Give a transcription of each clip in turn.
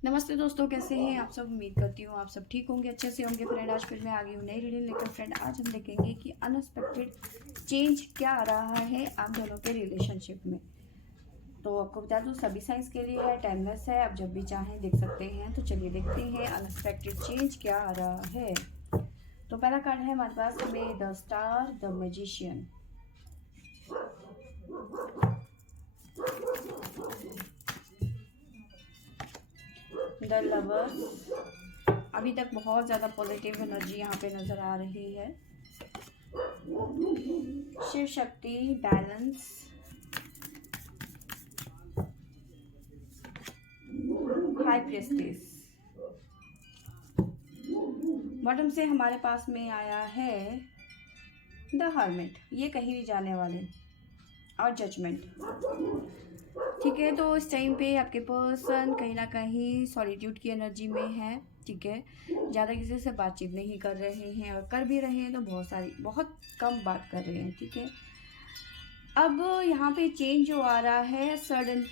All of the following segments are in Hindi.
नमस्ते दोस्तों, कैसे हैं आप सब। उम्मीद करती हूँ आप सब ठीक होंगे, अच्छे से होंगे। फ्रेंड, आज फिर मैं आ गई हूँ नई रीडिंग लेकर। फ्रेंड, आज हम देखेंगे कि अनएक्सपेक्टेड चेंज क्या आ रहा है आप दोनों के रिलेशनशिप में। तो आपको बता दूँ, सभी साइंस के लिए है, टाइमलेस है, आप जब भी चाहें देख सकते हैं। तो चलिए देखते हैं अनएक्सपेक्टेड चेंज क्या आ रहा है। तो पहला कार्ड है हमारे पास में the star, the magician. The lovers. अभी तक बहुत ज़्यादा पॉजिटिव एनर्जी यहाँ पे नज़र आ रही है। Shiv Shakti, balance, high prestige. Bottom से हमारे पास में आया है द हर्मिट, ये कहीं भी जाने वाले, और जजमेंट। ठीक है, तो इस टाइम पे आपके पर्सन कहीं ना कहीं सॉलिट्यूड की एनर्जी में है। ठीक है, ज़्यादा किसी से बातचीत नहीं कर रहे हैं, और कर भी रहे हैं तो बहुत कम बात कर रहे हैं। ठीक है, अब यहाँ पे चेंज जो आ रहा है, सडन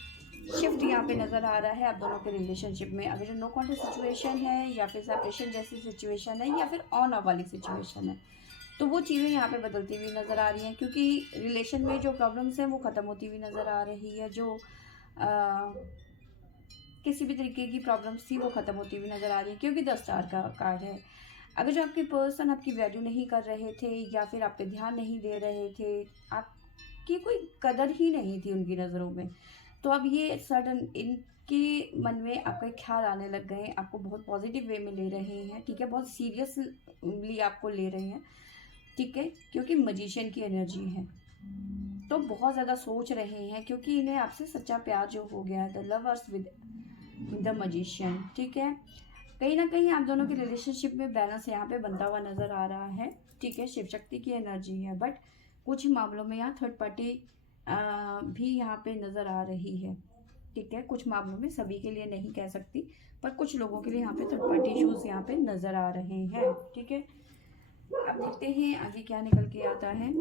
शिफ्ट यहाँ पे नज़र आ रहा है आप दोनों के रिलेशनशिप में। अगर जो नो कॉन्टेक्ट सिचुएशन है, या फिर सेपरेशन जैसी सिचुएशन है, या फिर ऑन ऑफ वाली सिचुएशन है, तो वो चीज़ें यहाँ पे बदलती हुई नज़र आ रही हैं। क्योंकि रिलेशन में जो प्रॉब्लम्स हैं वो ख़त्म होती हुई नज़र आ रही है। जो किसी भी तरीके की प्रॉब्लम्स थी वो ख़त्म होती हुई नज़र आ रही है, क्योंकि 10 स्टार का कार्ड है। अगर जो आपके पर्सन आपकी वैल्यू नहीं कर रहे थे, या फिर आप पे ध्यान नहीं दे रहे थे, आपकी कोई कदर ही नहीं थी उनकी नज़रों में, तो अब ये सडन इनके मन में आपका एक ख्याल आने लग गए, आपको बहुत पॉजिटिव वे में ले रहे हैं। ठीक है, बहुत सीरियसली आपको ले रहे हैं। ठीक है, क्योंकि मजिशियन की एनर्जी है, तो बहुत ज़्यादा सोच रहे हैं, क्योंकि इन्हें आपसे सच्चा प्यार जो हो गया है, the lovers with the magician. ठीक है, कहीं ना कहीं आप दोनों के रिलेशनशिप में बैलेंस यहाँ पे बनता हुआ नजर आ रहा है। ठीक है, शिव शक्ति की एनर्जी है, बट कुछ मामलों में यहाँ थर्ड पार्टी भी यहाँ पे नजर आ रही है। ठीक है, कुछ मामलों में, सभी के लिए नहीं कह सकती, पर कुछ लोगों के लिए यहाँ पे थर्ड पार्टी इश्यूज यहाँ पे नजर आ रहे हैं। ठीक है, अब देखते हैं आगे क्या निकल के आता है।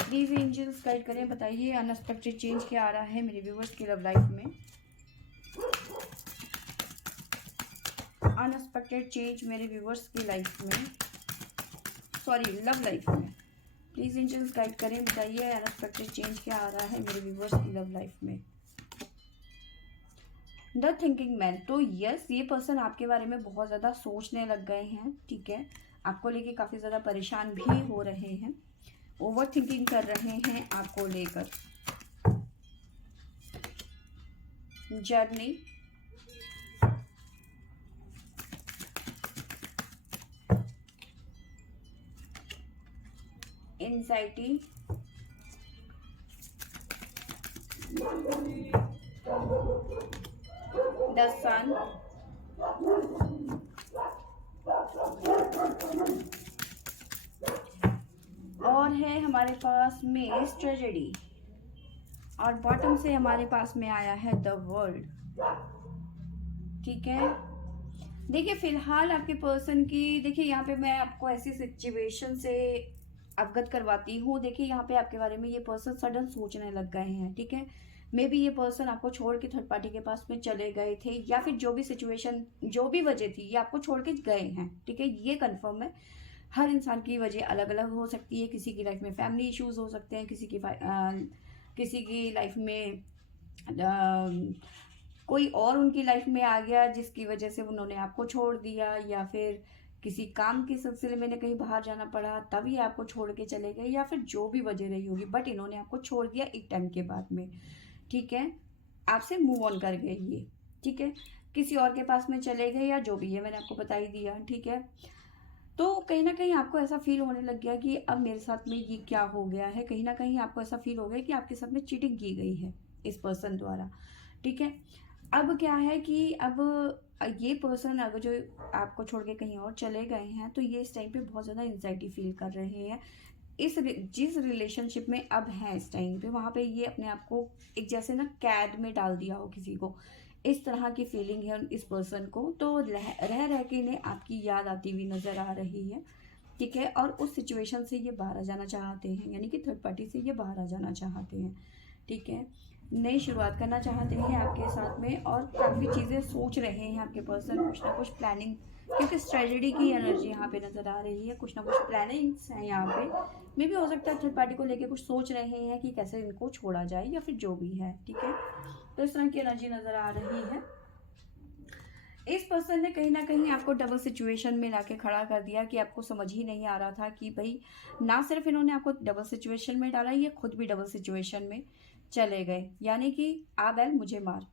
प्लीज एंजल्स गाइड करें, बताइए अनएक्सपेक्टेड चेंज क्या आ रहा है मेरे व्यूवर्स की लव लाइफ में। अनएक्सपेक्टेड चेंज मेरे व्यूवर्स की लाइफ में, सॉरी लव लाइफ में। प्लीज एंजल्स गाइड करें, बताइए अनएक्सपेक्टेड चेंज क्या आ रहा है मेरे व्यूवर्स की लव लाइफ में। The thinking man. तो यस, ये पर्सन आपके बारे में बहुत ज़्यादा सोचने लग गए हैं। ठीक है, आपको लेके काफ़ी ज़्यादा परेशान भी हो रहे हैं, ओवर थिंकिंग कर रहे हैं आपको लेकर। जर्नी, एंजाइटी, द सन, और है हमारे पास में ट्रेजेडी, और बॉटम से हमारे पास में आया है द वर्ल्ड। ठीक है, देखिए फिलहाल आपके पर्सन की, देखिए यहाँ पे मैं आपको ऐसी सिचुएशन से अवगत करवाती हूँ। देखिए यहाँ पे आपके बारे में ये पर्सन सडन सोचने लग गए हैं। ठीक है, मे बी ये पर्सन आपको छोड़ के थर्ड पार्टी के पास में चले गए थे, या फिर जो भी सिचुएशन, जो भी वजह थी, ये आपको छोड़ के गए हैं। ठीक है, ये कंफर्म है। हर इंसान की वजह अलग अलग हो सकती है। किसी की लाइफ में फैमिली इश्यूज हो सकते हैं, किसी की लाइफ में कोई और उनकी लाइफ में आ गया जिसकी वजह से उन्होंने आपको छोड़ दिया, या फिर किसी काम के सिलसिले में कहीं बाहर जाना पड़ा तब ये आपको छोड़ के चले गए, या फिर जो भी वजह रही होगी, बट इन्होंने आपको छोड़ दिया एक टाइम के बाद में। ठीक है, आपसे मूव ऑन कर गए ये। ठीक है, किसी और के पास में चले गए, या जो भी है मैंने आपको बता ही दिया। ठीक है, तो कहीं ना कहीं आपको ऐसा फील होने लग गया कि अब मेरे साथ में ये क्या हो गया है। कहीं ना कहीं आपको ऐसा फील हो गया कि आपके साथ में चीटिंग की गई है इस पर्सन द्वारा। ठीक है, अब क्या है कि अब ये पर्सन अगर जो आपको छोड़ के कहीं और चले गए हैं, तो ये इस टाइम पे बहुत ज़्यादा एंजाइटी फील कर रहे हैं। जिस रिलेशनशिप में अब हैं इस टाइम पे, वहाँ पे ये अपने आप को एक जैसे ना कैद में डाल दिया हो किसी को, इस तरह की फीलिंग है इस पर्सन को। तो रह रह के इन्हें आपकी याद आती हुई नज़र आ रही है। ठीक है, और उस सिचुएशन से ये बाहर आ जाना चाहते हैं, यानी कि थर्ड पार्टी से ये बाहर आ जाना चाहते हैं। ठीक है, नई शुरुआत करना चाहते हैं आपके साथ में, और काफ़ी चीज़ें सोच रहे हैं आपके पर्सन, कुछ ना कुछ प्लानिंग, क्योंकि ट्रेजेडी की एनर्जी यहाँ पे नज़र आ रही है, कुछ ना कुछ प्लानिंग्स हैं यहाँ पे। मे भी हो सकता है थर्ड पार्टी को लेके कुछ सोच रहे हैं कि कैसे इनको छोड़ा जाए या फिर जो भी है, ठीक है। तो इस तरह की एनर्जी नज़र आ रही है। इस पर्सन ने कहीं ना कहीं आपको डबल सिचुएशन में लाके खड़ा कर दिया कि आपको समझ ही नहीं आ रहा था कि भाई, ना सिर्फ इन्होंने आपको डबल सिचुएशन में डाला, ये खुद भी डबल सिचुएशन में चले गए, यानी कि आ बैल मुझे मार,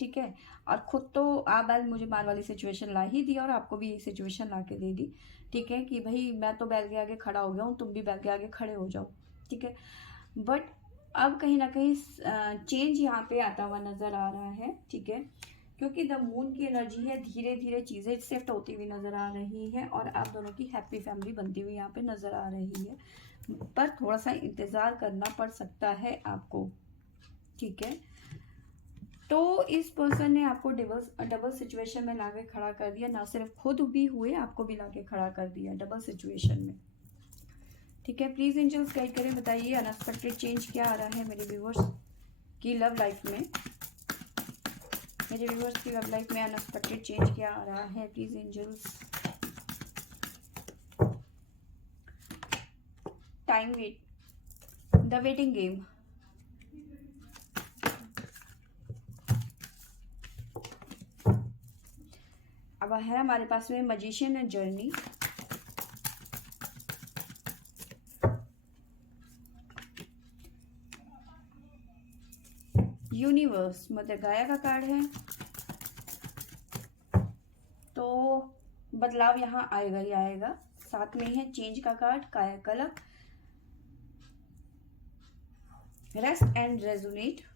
ठीक है। और खुद तो आ बैल मुझे मार वाली सिचुएशन ला ही दी और आपको भी ये सिचुएशन ला के दे दी, ठीक है, कि भाई मैं तो बैल के आगे खड़ा हो गया हूँ, तुम भी बैल के आगे खड़े हो जाओ, ठीक है। बट अब कहीं ना कहीं चेंज यहाँ पे आता हुआ नज़र आ रहा है, ठीक है, क्योंकि द मून की एनर्जी है, धीरे धीरे चीज़ें शिफ्ट होती हुई नज़र आ रही है और आप दोनों की हैप्पी फैमिली बनती हुई यहाँ पे नज़र आ रही है, पर थोड़ा सा इंतज़ार करना पड़ सकता है आपको, ठीक है। तो इस पर्सन ने आपको डबल सिचुएशन में लाके खड़ा कर दिया, ना सिर्फ खुद भी हुए, आपको भी लाके खड़ा कर दिया डबल सिचुएशन में, ठीक है। प्लीज़ एंजल्स गाइड करें, बताइए अनएक्सपेक्टेड चेंज क्या आ रहा है मेरे व्यूवर्स की लव लाइफ में, मेरे व्यूअर्स की लव लाइफ में अनएक्सपेक्टेड चेंज क्या आ रहा है, please angels. Time wait, the waiting game, अब है हमारे पास में magician and journey, universe, mother Gaia का कार्ड है, तो बदलाव यहाँ आएगा ही आएगा। साथ में है चेंज का कार्ड, कायाकल्प, रेस्ट एंड रेजोनेट,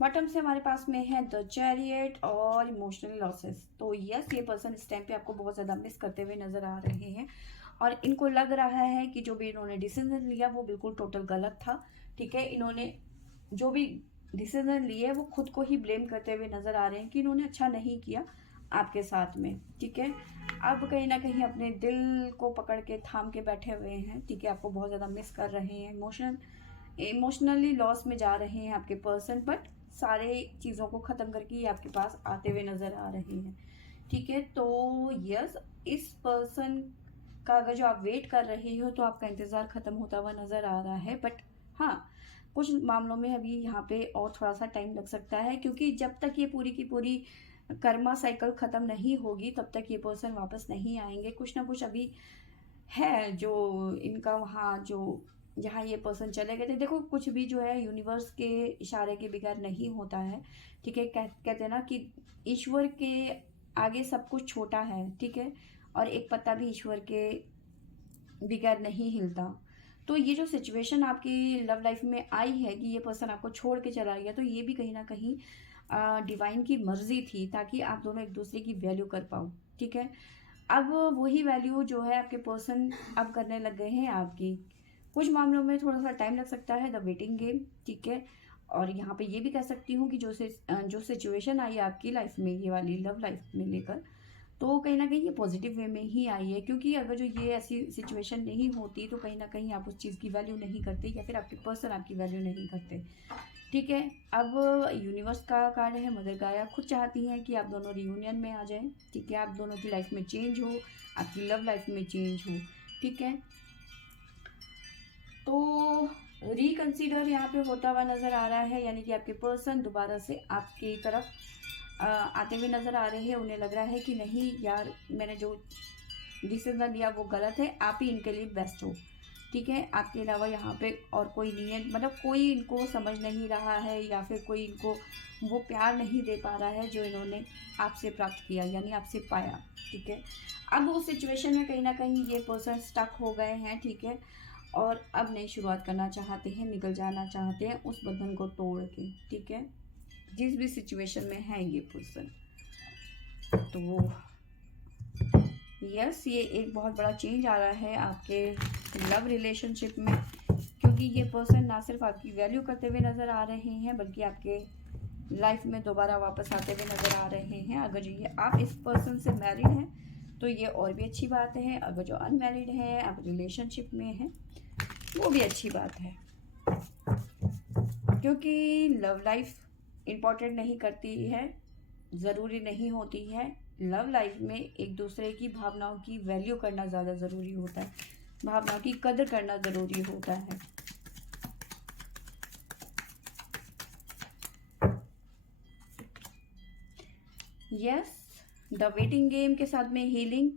बॉटम से हमारे पास में है द चैरियट और इमोशनल लॉसेस। तो यस, ये पर्सन इस टाइम पे आपको बहुत ज़्यादा मिस करते हुए नज़र आ रहे हैं और इनको लग रहा है कि जो भी इन्होंने डिसीजन लिया वो बिल्कुल टोटल गलत था, ठीक है। इन्होंने जो भी डिसीजन लिए वो खुद को ही ब्लेम करते हुए नज़र आ रहे हैं कि इन्होंने अच्छा नहीं किया आपके साथ में, ठीक है। अब कहीं ना कहीं अपने दिल को पकड़ के थाम के बैठे हुए हैं, ठीक है। आपको बहुत ज़्यादा मिस कर रहे हैं, इमोशनली लॉस में जा रहे हैं आपके पर्सन, बट सारे चीज़ों को ख़त्म करके ये आपके पास आते हुए नज़र आ रहे हैं, ठीक है। तो यस, इस पर्सन का अगर जो आप वेट कर रहे हो तो आपका इंतज़ार ख़त्म होता हुआ नज़र आ रहा है, बट हाँ, कुछ मामलों में अभी यहाँ पे और थोड़ा सा टाइम लग सकता है, क्योंकि जब तक ये पूरी की पूरी कर्मा साइकिल ख़त्म नहीं होगी तब तक ये पर्सन वापस नहीं आएंगे। कुछ ना कुछ अभी है जो इनका वहाँ जो जहाँ ये पर्सन चले गए थे, देखो कुछ भी जो है यूनिवर्स के इशारे के बगैर नहीं होता है, ठीक है। कहते हैं ना कि ईश्वर के आगे सब कुछ छोटा है, ठीक है, और एक पत्ता भी ईश्वर के बगैर नहीं हिलता। तो ये जो सिचुएशन आपकी लव लाइफ में आई है कि ये पर्सन आपको छोड़ के चला गया, तो ये भी कहीं ना कहीं डिवाइन की मर्जी थी, ताकि आप दोनों एक दूसरे की वैल्यू कर पाओ, ठीक है। अब वही वैल्यू जो है आपके पर्सन अब करने लग गए हैं आपकी। कुछ मामलों में थोड़ा सा टाइम लग सकता है, द वेटिंग गेम, ठीक है। और यहाँ पे ये भी कह सकती हूँ कि जो सिचुएशन आई है आपकी लाइफ में, ये वाली लव लाइफ में लेकर, तो कहीं ना कहीं ये पॉजिटिव वे में ही आई है, क्योंकि अगर जो ये ऐसी सिचुएशन नहीं होती तो कहीं ना कहीं आप उस चीज़ की वैल्यू नहीं करते या फिर आपके पर्सन आपकी वैल्यू नहीं करते, ठीक है। अब यूनिवर्स का कार्ड है, मदर गाया खुद चाहती हैं कि आप दोनों रियूनियन में आ जाएं, ठीक है। आप दोनों की लाइफ में चेंज हो, आपकी लव लाइफ में चेंज हो, ठीक है। तो रिकंसीडर यहाँ पे होता हुआ नज़र आ रहा है, यानी कि आपके पर्सन दोबारा से आपकी तरफ आते हुए नज़र आ रहे हैं। उन्हें लग रहा है कि नहीं यार, मैंने जो डिसीजन लिया वो गलत है, आप ही इनके लिए बेस्ट हो, ठीक है। आपके अलावा यहाँ पे और कोई नहीं है, मतलब कोई इनको समझ नहीं रहा है या फिर कोई इनको वो प्यार नहीं दे पा रहा है जो इन्होंने आपसे प्राप्त किया, यानी आपसे पाया, ठीक है। अब उस सिचुएशन में कहीं ना कहीं ये पर्सन स्टक हो गए हैं, ठीक है, और अब नई शुरुआत करना चाहते हैं, निकल जाना चाहते हैं उस बंधन को तोड़ के, ठीक है, जिस भी सिचुएशन में है ये पर्सन। तो यस, ये एक बहुत बड़ा चेंज आ रहा है आपके लव रिलेशनशिप में, क्योंकि ये पर्सन ना सिर्फ आपकी वैल्यू करते हुए नज़र आ रहे हैं बल्कि आपके लाइफ में दोबारा वापस आते हुए नज़र आ रहे हैं। अगर ये आप इस पर्सन से मैरिड हैं तो ये और भी अच्छी बात है। अगर जो अनमैरिड हैं, आप रिलेशनशिप में हैं, वो भी अच्छी बात है, क्योंकि लव लाइफ इम्पोर्टेंट नहीं करती है, ज़रूरी नहीं होती है। लव लाइफ में एक दूसरे की भावनाओं की वैल्यू करना ज़्यादा ज़रूरी होता है, भावनाओं की कदर करना ज़रूरी होता है। यस, द वेटिंग गेम के साथ में हीलिंग,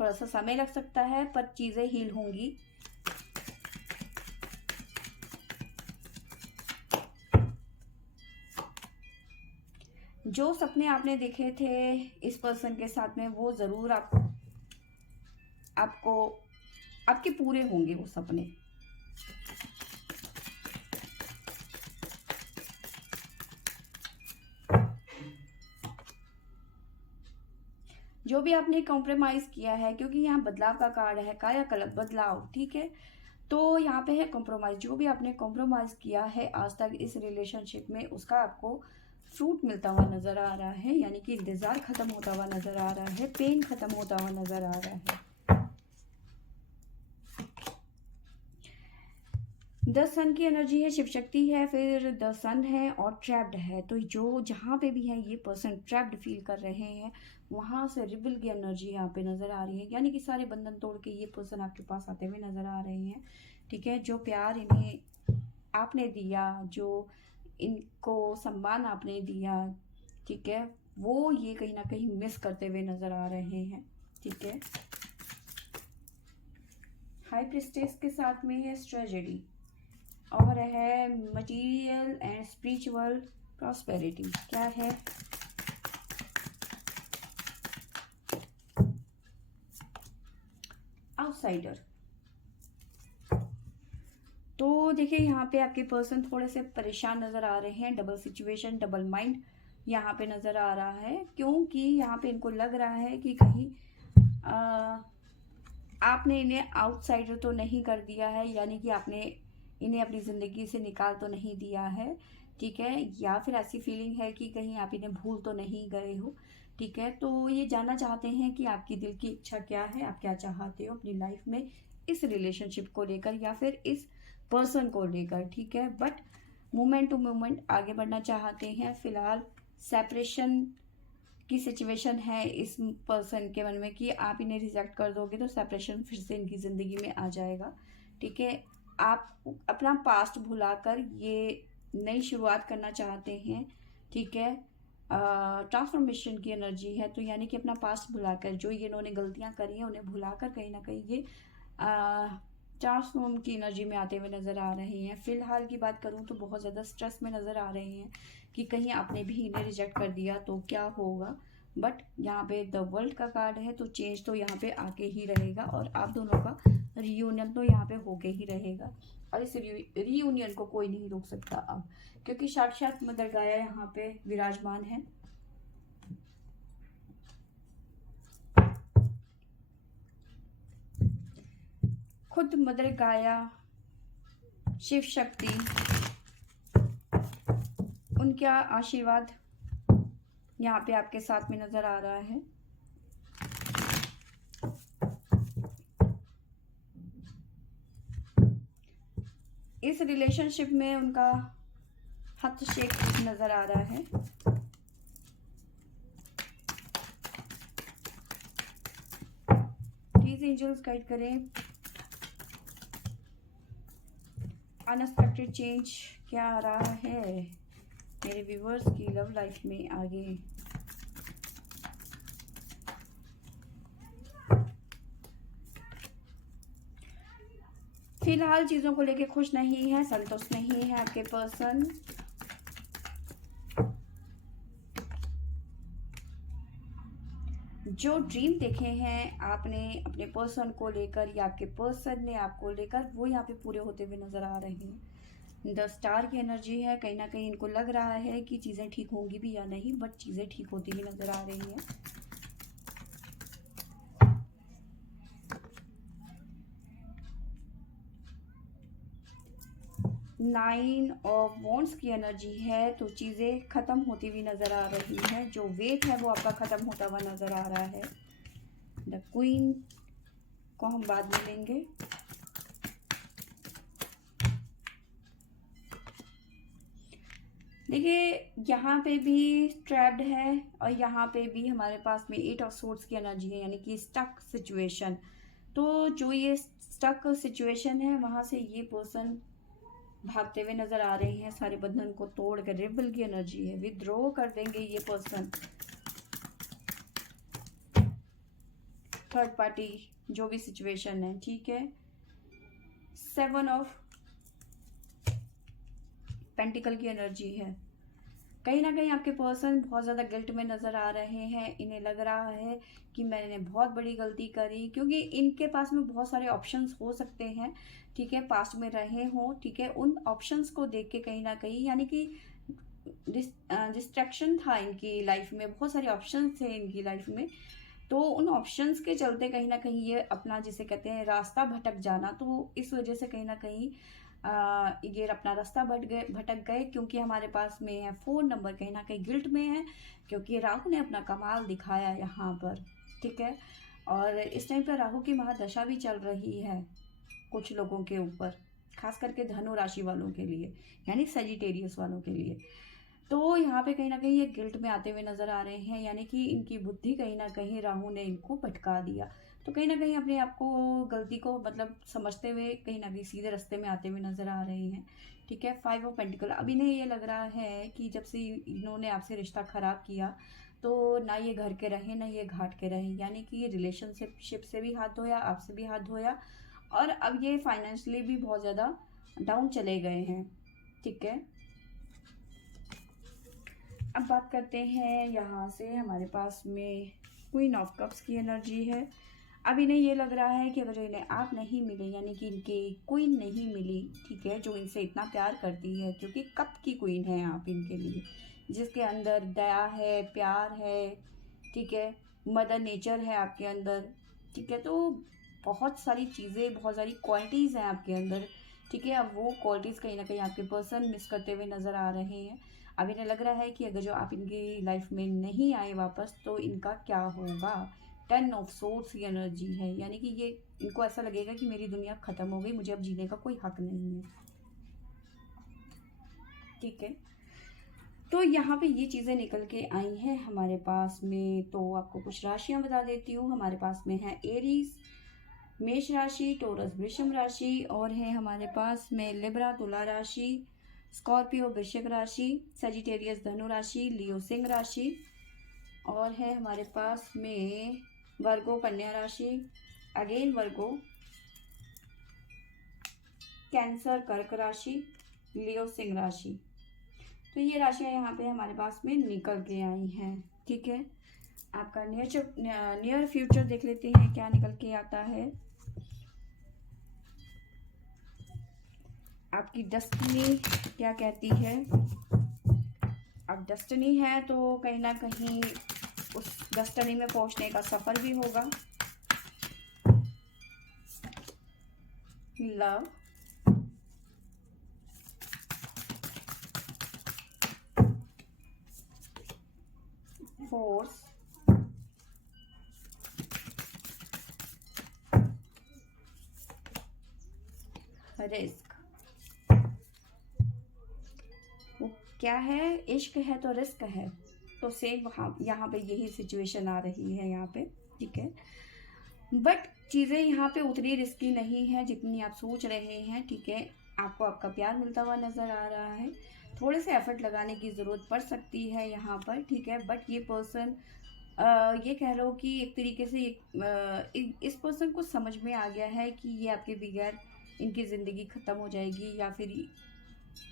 थोड़ा सा समय लग सकता है पर चीज़ें हील होंगी। जो सपने आपने देखे थे इस पर्सन के साथ में, वो ज़रूर आपको आपके पूरे होंगे वो सपने। जो भी आपने कॉम्प्रोमाइज़ किया है, क्योंकि यहाँ बदलाव का कार्ड है, कायाकल्प, बदलाव, ठीक है। तो यहाँ पे है कॉम्प्रोमाइज़। जो भी आपने कॉम्प्रोमाइज़ किया है आज तक इस रिलेशनशिप में, उसका आपको फ्रूट मिलता हुआ नज़र आ रहा है, यानी कि इंतज़ार ख़त्म होता हुआ नज़र आ रहा है, पेन ख़त्म होता हुआ नज़र आ रहा है। द सन की एनर्जी है, शिव शक्ति है, फिर द सन है और ट्रैप्ड है। तो जो जहाँ पे भी है ये पर्सन ट्रैप्ड फील कर रहे हैं, वहाँ से रिबल की एनर्जी यहाँ पे नज़र आ रही है, यानी कि सारे बंधन तोड़ के ये पर्सन आपके पास आते हुए नज़र आ रहे हैं, ठीक है। जो प्यार इन्हें आपने दिया, जो इनको सम्मान आपने दिया, ठीक है, वो ये कहीं ना कहीं मिस करते हुए नज़र आ रहे हैं, ठीक है। हाई प्रिस्टेस के साथ में है ट्रेजेडी और है मटेरियल एंड स्पिरिचुअल प्रॉस्पेरिटी। क्या है? आउटसाइडर। तो देखिए यहाँ पे आपके पर्सन थोड़े से परेशान नज़र आ रहे हैं, डबल सिचुएशन, डबल माइंड यहाँ पे नज़र आ रहा है, क्योंकि यहाँ पे इनको लग रहा है कि कहीं आपने इन्हें आउटसाइडर तो नहीं कर दिया है, यानी कि आपने इन्हें अपनी ज़िंदगी से निकाल तो नहीं दिया है, ठीक है। या फिर ऐसी फीलिंग है कि कहीं आप इन्हें भूल तो नहीं गए हो, ठीक है। तो ये जानना चाहते हैं कि आपकी दिल की इच्छा क्या है, आप क्या चाहते हो अपनी लाइफ में इस रिलेशनशिप को लेकर या फिर इस पर्सन को लेकर, ठीक है। बट मोमेंट टू मोमेंट आगे बढ़ना चाहते हैं। फिलहाल सेपरेशन की सिचुएशन है इस पर्सन के मन में कि आप इन्हें रिजेक्ट कर दोगे तो सेपरेशन फिर से इनकी ज़िंदगी में आ जाएगा, ठीक है। आप अपना पास्ट भुलाकर ये नई शुरुआत करना चाहते हैं, ठीक है। ट्रांसफॉर्मेशन की एनर्जी है, तो यानी कि अपना पास्ट भुलाकर जो ये इन्होंने गलतियां करी हैं उन्हें भुलाकर कहीं ना कहीं ये ट्रांसफॉर्म की एनर्जी में आते हुए नज़र आ रहे हैं। फिलहाल की बात करूं तो बहुत ज़्यादा स्ट्रेस में नज़र आ रहे हैं कि कहीं आपने भी इन्हें रिजेक्ट कर दिया तो क्या होगा। बट यहाँ पे द वर्ल्ड का कार्ड है, तो चेंज तो यहाँ पे आके ही रहेगा और आप दोनों का रीयूनियन तो यहाँ पे होके ही रहेगा और इस रीयूनियन को कोई नहीं रोक सकता अब, क्योंकि साक्षात मदर गाया यहाँ पे विराजमान है। खुद मदर गाया, शिव शक्ति, उनका आशीर्वाद यहाँ पे आपके साथ में नजर आ रहा है। इस रिलेशनशिप में उनका हस्तक्षेप नजर आ रहा है। प्लीज एंजल्स गाइड करें अनएक्सपेक्टेड चेंज क्या आ रहा है मेरे व्यूवर्स की लव लाइफ में आगे। फिलहाल चीजों को लेके खुश नहीं है, संतुष्ट नहीं है आपके पर्सन। जो ड्रीम देखे हैं आपने अपने पर्सन को लेकर या आपके पर्सन ने आपको लेकर, वो यहाँ पे पूरे होते हुए नजर आ रहे हैं। द स्टार की एनर्जी है, कहीं ना कहीं इनको लग रहा है कि चीज़ें ठीक होंगी भी या नहीं, बट चीज़ें ठीक होती हुई नजर आ रही हैं। नाइन ऑफ वॉन्ड्स की एनर्जी है, तो चीज़ें ख़त्म होती हुई नज़र आ रही हैं। जो वेट है वो आपका ख़त्म होता हुआ नज़र आ रहा है। द क्वीन को हम बाद में लेंगे। देखिए यहाँ पे भी ट्रैप्ड है और यहाँ पे भी हमारे पास में एट ऑफ सोर्ड्स की एनर्जी है, यानी कि स्टक सिचुएशन। तो जो ये स्टक सिचुएशन है वहाँ से ये पर्सन भागते हुए नजर आ रहे हैं, सारे बंधन को तोड़ कर। रिबल की एनर्जी है, विद्रोह कर देंगे ये पर्सन। थर्ड पार्टी जो भी सिचुएशन है, ठीक है। सेवन ऑफ पेंटिकल की एनर्जी है। कहीं ना कहीं आपके पर्सन बहुत ज़्यादा गिल्ट में नज़र आ रहे हैं। इन्हें लग रहा है कि मैंने बहुत बड़ी गलती करी, क्योंकि इनके पास में बहुत सारे ऑप्शंस हो सकते हैं, ठीक है, पास्ट में रहे हों, ठीक है। उन ऑप्शंस को देख के कहीं ना कहीं, यानी कि डिस्ट्रैक्शन था इनकी लाइफ में, बहुत सारे ऑप्शंस थे इनकी लाइफ में। तो उन ऑप्शंस के चलते कहीं ना कहीं ये अपना, जिसे कहते हैं, रास्ता भटक जाना, तो इस वजह से कहीं ना कहीं ये अपना रास्ता भटक गए, क्योंकि हमारे पास में है 4 नंबर। कहीं ना कहीं गिल्ट में है, क्योंकि राहु ने अपना कमाल दिखाया यहाँ पर, ठीक है। और इस टाइम पर राहु की महादशा भी चल रही है कुछ लोगों के ऊपर, खास करके धनु राशि वालों के लिए, यानी सेजिटेरियस वालों के लिए। तो यहाँ पे कहीं ना कहीं ये गिल्ट में आते हुए नजर आ रहे हैं, यानी कि इनकी बुद्धि कहीं ना कहीं राहु ने इनको भटका दिया। तो कहीं ना कहीं अपने आप को, गलती को मतलब समझते हुए कहीं ना कहीं सीधे रास्ते में आते हुए नजर आ रहे हैं, ठीक है। 5 ऑफ पेंटिकल। अब इन्हें ये लग रहा है कि जब से इन्होंने आपसे रिश्ता खराब किया, तो ना ये घर के रहे ना ये घाट के रहे, यानी कि ये रिलेशनशिप से भी हाथ धोया, आपसे भी हाथ धोया, और अब ये फाइनेंशियली भी बहुत ज़्यादा डाउन चले गए हैं, ठीक है। अब बात करते हैं यहाँ से, हमारे पास में क्वीन ऑफ कप्स की एनर्जी है। अब इन्हें ये लग रहा है कि अगर इन्हें आप नहीं मिले, यानी कि इनकी क्वीन नहीं मिली, ठीक है, जो इनसे इतना प्यार करती है, क्योंकि कप की क्वीन है आप इनके लिए, जिसके अंदर दया है, प्यार है, ठीक है, मदर नेचर है आपके अंदर, ठीक है। तो बहुत सारी चीज़ें, बहुत सारी क्वालिटीज़ हैं आपके अंदर, ठीक है। अब वो क्वालिटीज़ कहीं ना कहीं आपके पर्सन मिस करते हुए नज़र आ रहे हैं। अब इन्हें लग रहा है कि अगर जो आप इनकी लाइफ में नहीं आए वापस, तो इनका क्या होगा। 10 ऑफ सोर्ड्स की एनर्जी है, यानी कि ये, इनको ऐसा लगेगा कि मेरी दुनिया ख़त्म हो गई, मुझे अब जीने का कोई हक नहीं है, ठीक है। तो यहाँ पे ये चीज़ें निकल के आई हैं हमारे पास में। तो आपको कुछ राशियाँ बता देती हूँ। हमारे पास में है एरीज मेष राशि, टोरस वृषभ राशि, और है हमारे पास में लिब्रा तुला राशि, स्कॉर्पियो वृश्चिक राशि, सेजिटेरियस धनु राशि, लियो सिंह राशि, और है हमारे पास में वर्गो कन्या राशि, अगेन वर्गो, कैंसर कर्क राशि, लियो सिंह राशि। तो ये राशियाँ यहाँ पे हमारे पास में निकल के आई हैं, ठीक है। आपका नियर फ्यूचर देख लेते हैं क्या निकल के आता है। आपकी डेस्टिनी क्या कहती है। अब डेस्टिनी है तो कहीं ना कहीं उस डेस्टिनी में पहुंचने का सफर भी होगा। Love, force, risk. वो क्या है, इश्क है तो रिस्क है, तो सेम वहाँ यहाँ पे यही सिचुएशन आ रही है यहाँ पे, ठीक है। बट चीज़ें यहाँ पे उतनी रिस्की नहीं है जितनी आप सोच रहे हैं, ठीक है। आपको आपका प्यार मिलता हुआ नज़र आ रहा है, थोड़े से एफर्ट लगाने की ज़रूरत पड़ सकती है यहाँ पर, ठीक है। बट ये पर्सन, ये कह लो कि एक तरीके से इस पर्सन को समझ में आ गया है कि ये आपके बगैर, इनकी ज़िंदगी ख़त्म हो जाएगी, या फिर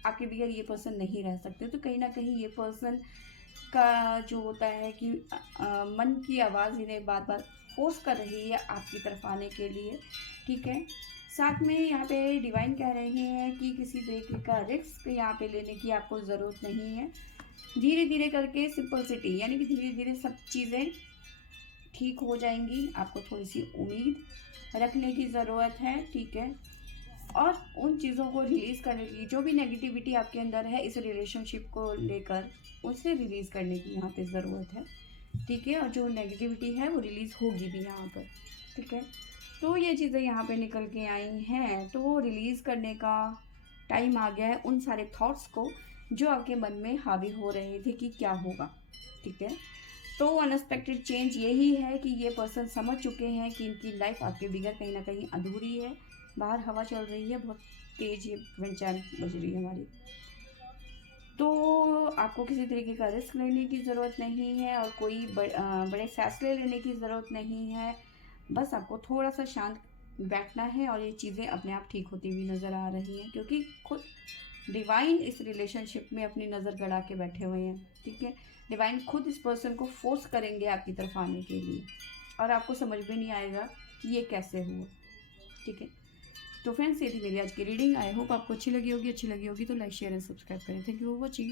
आपके बगैर ये पर्सन नहीं रह सकते। तो कहीं ना कहीं ये पर्सन का जो होता है कि मन की आवाज़ इन्हें बार बार फोर्स कर रही है आपकी तरफ आने के लिए, ठीक है। साथ में यहाँ पे डिवाइन कह रहे हैं कि किसी तरीके का रिस्क यहाँ पे लेने की आपको ज़रूरत नहीं है। धीरे धीरे करके सिंपलिसिटी, यानी कि धीरे धीरे सब चीज़ें ठीक हो जाएंगी। आपको थोड़ी सी उम्मीद रखने की ज़रूरत है, ठीक है। और उन चीज़ों को रिलीज़ करने की, जो भी नेगेटिविटी आपके अंदर है इस रिलेशनशिप को लेकर, उसे रिलीज़ करने की यहाँ पे ज़रूरत है। ठीक है, और जो नेगेटिविटी है वो रिलीज़ होगी भी यहाँ पर। ठीक है, तो ये चीज़ें यहाँ पे निकल के आई हैं, तो वो रिलीज़ करने का टाइम आ गया है उन सारे थॉट्स को जो आपके मन में हावी हो रहे थे कि क्या होगा। ठीक है, तो अनएक्सपेक्टेड चेंज यही है कि ये पर्सन समझ चुके हैं कि इनकी लाइफ आपके बगैर कहीं ना कहीं अधूरी है। बाहर हवा चल रही है, बहुत तेज ये विंड चाइम बज रही है हमारी। तो आपको किसी तरीके का रिस्क लेने की ज़रूरत नहीं है और कोई बड़े फैसले लेने की ज़रूरत नहीं है। बस आपको थोड़ा सा शांत बैठना है और ये चीज़ें अपने आप ठीक होती हुई नज़र आ रही हैं, क्योंकि खुद डिवाइन इस रिलेशनशिप में अपनी नज़र गड़ा के बैठे हुए हैं। ठीक है, डिवाइन खुद इस पर्सन को फोर्स करेंगे आपकी तरफ आने के लिए, और आपको समझ भी नहीं आएगा कि ये कैसे हुआ। ठीक है, तो फ्रेंड्स ये थी मेरी आज की रीडिंग। आई होप आपको अच्छी लगी होगी तो लाइक शेयर एंड सब्सक्राइब करें। Thank you for watching.